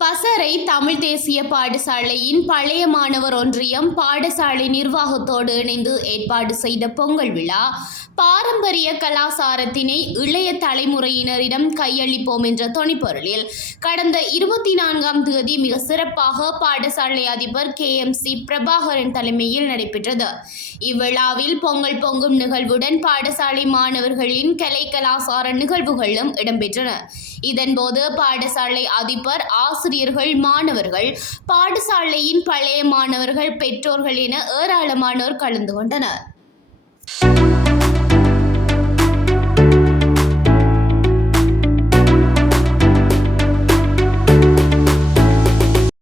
பசறை தமிழ் தேசிய பாடசாலையின் பழைய மாணவர் ஒன்றியம் பாடசாலை நிர்வாகத்தோடு இணைந்து ஏற்பாடு செய்த பொங்கல் விழா. பாரம்பரிய கலாசாரத்தினை இளைய தலைமுறையினரிடம் கையளிப்போம் என்ற தொனிப்பொருளில் கடந்த இருபத்தி நான்காம் தேதி மிக சிறப்பாக பாடசாலை அதிபர் கே எம் சி பிரபாகரன் தலைமையில் நடைபெற்றது. இவ்விழாவில் பொங்கல் பொங்கும் நிகழ்வுடன் பாடசாலை மாணவர்களின் கலை கலாசார நிகழ்வுகளும் இடம்பெற்றன. இதன்போது பாடசாலை அதிபர் ஆசிரியர்கள் மாணவர்கள் பாடசாலையின் பழைய மாணவர்கள் பெற்றோர்கள் என ஏராளமானோர் கலந்து கொண்டனர்.